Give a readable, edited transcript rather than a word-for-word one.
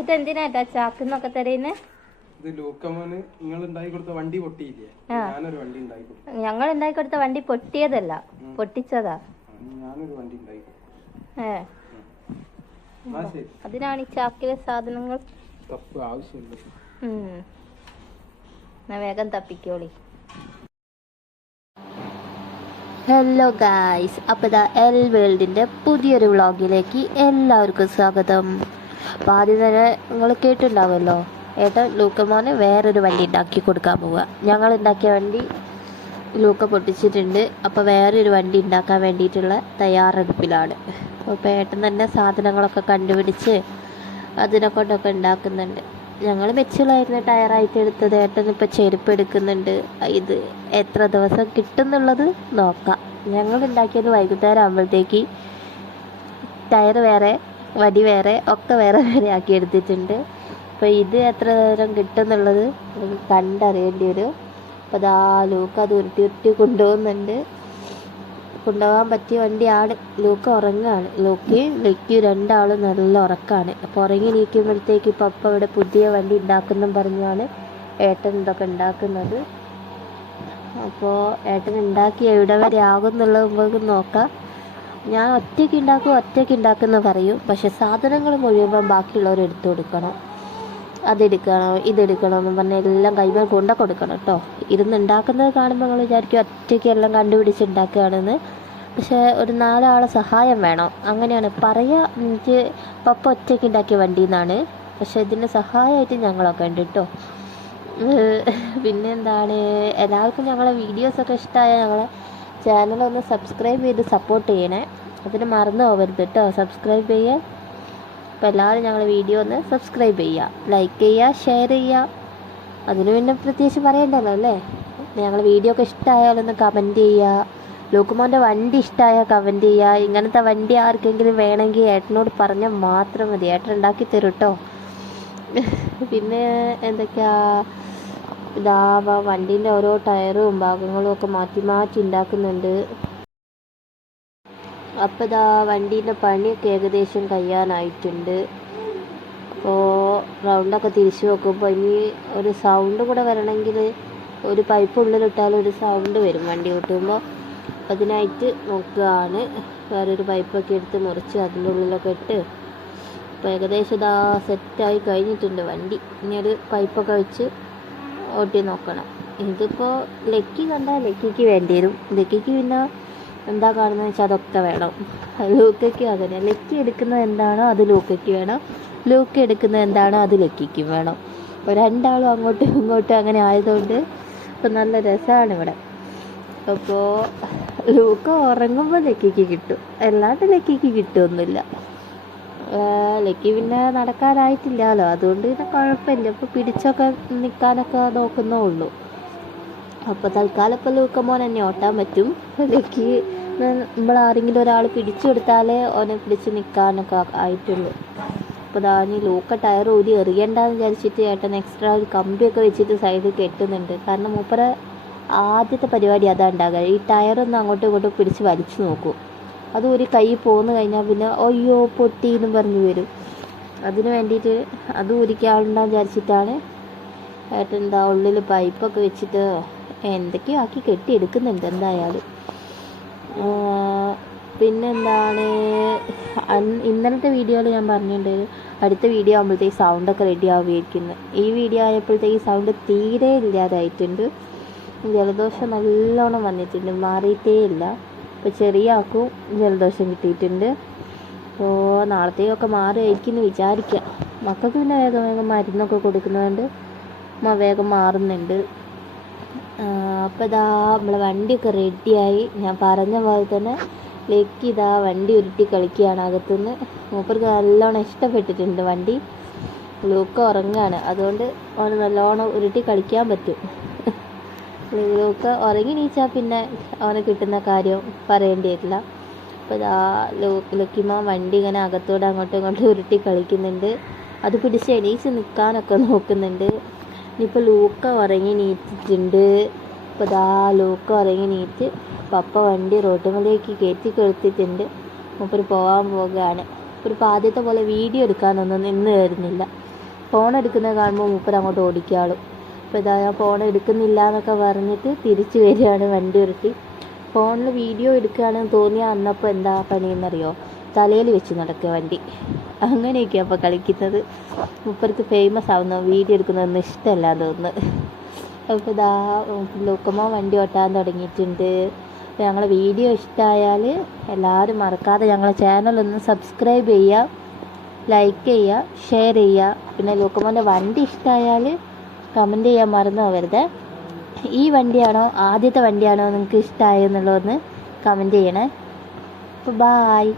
ഇതെന്തിനാട്ടാ ചാക്കുന്നൊക്കെ തരുന്നേ? ഇത് ലൂക്കമ്മന് നിങ്ങൾ ഉണ്ടാക്കി കൊടുത്ത വണ്ടി പൊട്ടിയില്ലേ? ഞാനൊരു വണ്ടി ഉണ്ടാക്കി കൊടുത്തു. ഞങ്ങൾ ഉണ്ടാക്കി കൊടുത്ത വണ്ടി പൊട്ടിയതല്ല, പൊട്ടിച്ചതാ. ഞാനൊരു വണ്ടി ഉണ്ടാക്കി കൊടുത്തു. അതിനാണ് ഈ ചാക്കിലെ സാധനങ്ങൾ. തപ്പ് ആവശ്യമില്ല. വേഗം തപ്പിക്കോളി. ഹലോ ഗായ്സ്, അപ്പോൾ ഇതാ എൽ വേൾഡിൻ്റെ പുതിയൊരു വ്ളോഗിലേക്ക് എല്ലാവർക്കും സ്വാഗതം. അപ്പോൾ ആദ്യം തന്നെ നിങ്ങൾ കേട്ടിട്ടുണ്ടാവുമല്ലോ, ഏട്ടൻ ലൂക്കമോന് വേറൊരു വണ്ടി ഉണ്ടാക്കി കൊടുക്കാൻ പോവുക. ഞങ്ങൾ ഉണ്ടാക്കിയ വണ്ടി ലൂക്ക പൊട്ടിച്ചിട്ടുണ്ട്. അപ്പോൾ വേറൊരു വണ്ടി ഉണ്ടാക്കാൻ വേണ്ടിയിട്ടുള്ള തയ്യാറെടുപ്പിലാണ്. അപ്പോൾ ഏട്ടൻ തന്നെ സാധനങ്ങളൊക്കെ കണ്ടുപിടിച്ച് അതിനെ കൊണ്ടൊക്കെ ഉണ്ടാക്കുന്നുണ്ട്. ഞങ്ങൾ മെച്ചിലായിരുന്നു ടയറായിട്ട് എടുത്തത്. ഏട്ടൻ ഇപ്പോൾ ചെരുപ്പ് എടുക്കുന്നുണ്ട്. ഇത് എത്ര ദിവസം കിട്ടുന്നുള്ളത് നോക്കാം. ഞങ്ങൾ ഉണ്ടാക്കിയത് വൈകുന്നേരം ആകുമ്പോഴത്തേക്ക് ടയർ വേറെ വടി വേറെ ഒക്കെ വേറെ വേറെ ആക്കി എടുത്തിട്ടുണ്ട്. അപ്പോൾ ഇത് എത്ര നേരം കിട്ടുന്നുള്ളത് നമുക്ക് കണ്ടറിയേണ്ടി വരും. അപ്പോൾ അതാ ലൂക്ക അത് ഉരുട്ടി കൊണ്ടുപോകുന്നുണ്ട്. കൊണ്ടുപോകാൻ പറ്റിയ വണ്ടിയാണ്. ലൂക്ക ഉറങ്ങുകയാണ്. ലക്കി രണ്ടാളും നല്ല ഉറക്കമാണ്. അപ്പോൾ ഉറങ്ങി നീക്കുമ്പോഴത്തേക്ക് ഇപ്പോൾ അപ്പം ഇവിടെ പുതിയ വണ്ടി ഉണ്ടാക്കുന്നു പറഞ്ഞാണ് ഏട്ടൻ ഇതൊക്കെ ഉണ്ടാക്കുന്നത്. അപ്പോൾ ഏട്ടൻ ഉണ്ടാക്കി എവിടെ വരെ ആകും എന്നുള്ളത് നമുക്ക് നോക്കാം. ഞാൻ ഒറ്റയ്ക്ക് ഉണ്ടാക്കുമെന്ന് പറയും. പക്ഷെ സാധനങ്ങൾ മുഴുവൻ ബാക്കിയുള്ളവർ എടുത്തു കൊടുക്കണം. അതെടുക്കണം ഇതെടുക്കണം എന്ന് പറഞ്ഞാൽ എല്ലാം കൈമേൽ കൊണ്ട കൊടുക്കണം കേട്ടോ. ഇരുന്നുണ്ടാക്കുന്നത് കാണുമ്പോൾ നിങ്ങൾ വിചാരിക്കും ഒറ്റയ്ക്ക് എല്ലാം കണ്ടുപിടിച്ച് ഉണ്ടാക്കുകയാണെന്ന്. പക്ഷേ ഒരു 4 ആളെ സഹായം വേണം. അങ്ങനെയാണ് പറയുക. എനിക്ക് പപ്പ ഒറ്റയ്ക്ക് ഉണ്ടാക്കിയ വണ്ടി എന്നാണ്. പക്ഷേ ഇതിൻ്റെ സഹായമായിട്ട് ഞങ്ങളൊക്കെ ഉണ്ട് കേട്ടോ. പിന്നെ എന്താണ്, എല്ലാവർക്കും ഞങ്ങളെ വീഡിയോസൊക്കെ ഇഷ്ടമായ ഞങ്ങളെ ചാനലൊന്ന് സബ്സ്ക്രൈബ് ചെയ്ത് സപ്പോർട്ട് ചെയ്യണേ. അതിന് മറന്നു പോകരുത് കേട്ടോ, സബ്സ്ക്രൈബ് ചെയ്യാൻ. അപ്പോൾ എല്ലാവരും ഞങ്ങളുടെ വീഡിയോ ഒന്ന് സബ്സ്ക്രൈബ് ചെയ്യുക, ലൈക്ക് ചെയ്യുക, ഷെയർ ചെയ്യുക. അതിന് പിന്നെ പ്രത്യേകിച്ച് പറയണ്ടല്ലോ അല്ലേ. ഞങ്ങളുടെ വീഡിയോ ഒക്കെ ഇഷ്ടമായാലൊന്ന് കമൻറ്റ് ചെയ്യുക. ലൂക്കുമോൻ്റെ വണ്ടി ഇഷ്ടമായാൽ കമൻറ്റ് ചെയ്യുക. ഇങ്ങനത്തെ വണ്ടി ആർക്കെങ്കിലും വേണമെങ്കിൽ ഏട്ടനോട് പറഞ്ഞാൽ മാത്രം മതി, ഏട്ടൻ ഉണ്ടാക്കി തരും കേട്ടോ. പിന്നെ എന്തൊക്കെയാ, ഇതാ വണ്ടീൻ്റെ ഓരോ ടയറും ഭാഗങ്ങളും ഒക്കെ മാറ്റി മാറ്റി ഉണ്ടാക്കുന്നുണ്ട്. അപ്പോൾ ഇതാ വണ്ടീൻ്റെ പണിയൊക്കെ ഏകദേശം കഴിയാനായിട്ടുണ്ട്. അപ്പോൾ റൗണ്ടൊക്കെ തിരിച്ചു വെക്കുമ്പോൾ ഇനി ഒരു സൗണ്ട് കൂടെ വരണമെങ്കിൽ ഒരു പൈപ്പ് ഉള്ളിലിട്ടാലും ഒരു സൗണ്ട് വരും വണ്ടി ഓട്ടുമ്പോൾ. അതിനായിട്ട് നോക്കുകയാണ്. വേറൊരു പൈപ്പൊക്കെ എടുത്ത് മുറിച്ച് അതിൻ്റെ ഉള്ളിലൊക്കെ ഇട്ട് അപ്പോൾ ഏകദേശം ഇതാ സെറ്റായി കഴിഞ്ഞിട്ടുണ്ട് വണ്ടി. ഇനി ഒരു പൈപ്പൊക്കെ വെച്ച് ഓട്ടി നോക്കണം. ഇതിപ്പോൾ ലക്കി കണ്ടാൽ ലക്കിക്ക് വേണ്ടി വരും. ലക്കിക്ക് പിന്നെ എന്താ കാണുന്നത് വെച്ചാൽ അതൊക്കെ വേണം. ലൂക്കയ്ക്ക് അങ്ങനെ. ലക്കി എടുക്കുന്നത് എന്താണോ അത് ലൂക്കയ്ക്ക് വേണം, ലൂക്ക എടുക്കുന്നത് എന്താണോ അത് ലക്കിക്കും വേണം. അപ്പോൾ രണ്ടാളും അങ്ങോട്ടും ഇങ്ങോട്ടും അങ്ങനെ ആയതുകൊണ്ട് ഇപ്പോൾ നല്ല രസമാണ് ഇവിടെ. അപ്പോൾ ലൂക്ക ഉറങ്ങുമ്പോൾ ലക്കിക്ക് കിട്ടും, അല്ലാണ്ട് ലക്കിക്ക് കിട്ടുമൊന്നുമില്ല. ലക്കി പിന്നെ നടക്കാനായിട്ടില്ലല്ലോ, അതുകൊണ്ട് പിന്നെ കുഴപ്പമില്ല. ഇപ്പോൾ പിടിച്ചൊക്കെ നിൽക്കാനൊക്കെ നോക്കുന്നേ ഉള്ളൂ. അപ്പോൾ തൽക്കാലം ഇപ്പോൾ ലൂക്കമോൻ തന്നെ ഓട്ടാൻ പറ്റും. ലക്കി നമ്മളാരെങ്കിലും ഒരാൾ പിടിച്ചു കൊടുത്താലേ ഓനെ പിടിച്ച് നിൽക്കാനൊക്കെ ആയിട്ടുള്ളൂ. അപ്പോൾ ഇനി ലൂക്ക ടയർ ഊരി എറിയണ്ടെന്ന് വിചാരിച്ചിട്ട് ഏട്ടൻ എക്സ്ട്രാ ഒരു കമ്പിയൊക്കെ വെച്ചിട്ട് സൈഡിൽ കെട്ടുന്നുണ്ട്. കാരണം മൂപ്പര ആദ്യത്തെ പരിപാടി അതാ ഉണ്ടാകുക. ഈ ടയറൊന്ന് അങ്ങോട്ടും ഇങ്ങോട്ടും പിടിച്ച് വലിച്ചു നോക്കും. അത് ഒരു കൈ പോന്നു കഴിഞ്ഞാൽ പിന്നെ അയ്യോ പൊട്ടി എന്നും പറഞ്ഞു വരും. അതിന് വേണ്ടിയിട്ട് അത് ഊരിക്കാളുണ്ടാന്ന് വിചാരിച്ചിട്ടാണ് ഏട്ടൻ എന്താ ഉള്ളിൽ പൈപ്പൊക്കെ വെച്ചിട്ട് എന്തൊക്കെയോ ആക്കി കെട്ടിയെടുക്കുന്നുണ്ട് എന്തായാലും. പിന്നെന്താണ്, ഇന്നലത്തെ വീഡിയോയിൽ ഞാൻ പറഞ്ഞിട്ടുണ്ട് അടുത്ത വീഡിയോ ആകുമ്പോഴത്തേക്ക് സൗണ്ടൊക്കെ റെഡി ആവുകയായിരിക്കുന്നത്. ഈ വീഡിയോ ആയപ്പോഴത്തേക്ക് സൗണ്ട് തീരെ ഇല്ലാതായിട്ടുണ്ട്. ജലദോഷം നല്ലോണം വന്നിട്ടുണ്ട്, മാറിയിട്ടേ ഇല്ല. ഇപ്പോൾ ചെറിയ ആൾക്കും ജലദോഷം കിട്ടിയിട്ടുണ്ട്. അപ്പോൾ നാളത്തേക്കൊക്കെ മാറുമായിരിക്കുമെന്ന് വിചാരിക്കാം. മക്കൾക്ക് പിന്നെ വേഗം വേഗം മരുന്നൊക്കെ കൊടുക്കുന്നതുകൊണ്ട് വേഗം മാറുന്നുണ്ട്. അപ്പോൾ ഇതാ നമ്മളെ വണ്ടിയൊക്കെ റെഡിയായി. ഞാൻ പറഞ്ഞ പോലെ തന്നെ ലക്കി ഇതാ വണ്ടി ഉരുട്ടി കളിക്കുകയാണ് അകത്തുനിന്ന്. മൂപ്പർക്ക് നല്ലോണം ഇഷ്ടപ്പെട്ടിട്ടുണ്ട് വണ്ടി. ലൂക്ക ഉറങ്ങുകയാണ്, അതുകൊണ്ട് അവന് നല്ലോണം ഉരുട്ടി കളിക്കാൻ പറ്റും. ലൂക്ക ഉറങ്ങി നീച്ചാൽ പിന്നെ അവന് കിട്ടുന്ന കാര്യം പറയേണ്ടി വരില്ല. അപ്പോൾ ഇതാ ലക്കിമ വണ്ടി ഇങ്ങനെ അകത്തോടെ അങ്ങോട്ടും ഇങ്ങോട്ടും ഉരുട്ടി കളിക്കുന്നുണ്ട്. അത് പിടിച്ച് എണീച്ച് നിൽക്കാനൊക്കെ നോക്കുന്നുണ്ട്. ഇനിയിപ്പോൾ ലൂക്ക ഉറങ്ങി നീറ്റിട്ടുണ്ട്. ഇപ്പോൾ ഇതാ ലൂക്ക ഉറങ്ങി നീറ്റ് പപ്പ വണ്ടി റോട്ടുമലേക്ക് കയറ്റി കൊടുത്തിട്ടുണ്ട്. മൂപ്പര് പോകാൻ പോകുകയാണ്. ഒരു ആദ്യത്തെ പോലെ വീഡിയോ എടുക്കാനൊന്നും നിന്ന് വരുന്നില്ല. ഫോൺ എടുക്കുന്നത് കാണുമ്പോൾ മൂപ്പർ അങ്ങോട്ട് ഓടിക്കാളും. അപ്പോൾ ഇതാ ഞാൻ ഫോൺ എടുക്കുന്നില്ല എന്നൊക്കെ പറഞ്ഞിട്ട് തിരിച്ചു വരികയാണ് വണ്ടി ഉരുട്ടി. ഫോണിൽ വീഡിയോ എടുക്കുകയാണെന്ന് തോന്നിയാൽ അന്നപ്പോൾ എന്താ പണിയെന്നറിയോ, തലയിൽ വെച്ച് നടക്കുക വണ്ടി. അങ്ങനെയൊക്കെയാണ് അപ്പോൾ കളിക്കുന്നത്. മൂപ്പർക്ക് ഫേമസ് ആവുന്നു, വീഡിയോ എടുക്കുന്നതൊന്നും ഇഷ്ടമല്ല തോന്നുന്നു. അപ്പോൾ ഇതാ ലൂക്കമ്മ വണ്ടി ഓട്ടാൻ തുടങ്ങിയിട്ടുണ്ട്. അപ്പോൾ ഞങ്ങളെ വീഡിയോ ഇഷ്ടമായാൽ എല്ലാവരും മറക്കാതെ ഞങ്ങളെ ചാനലൊന്ന് സബ്സ്ക്രൈബ് ചെയ്യുക, ലൈക്ക് ചെയ്യുക, ഷെയർ ചെയ്യുക. പിന്നെ ലൂക്കമ്മൻ്റെ വണ്ടി ഇഷ്ടമായാൽ കമൻറ്റ് ചെയ്യാൻ മറന്നു പോകരുത്. ഈ വണ്ടിയാണോ ആദ്യത്തെ വണ്ടിയാണോ നിങ്ങൾക്ക് ഇഷ്ടമായെന്നുള്ളതൊന്ന് കമൻറ്റ് ചെയ്യണേ. അപ്പോൾ ബായ്.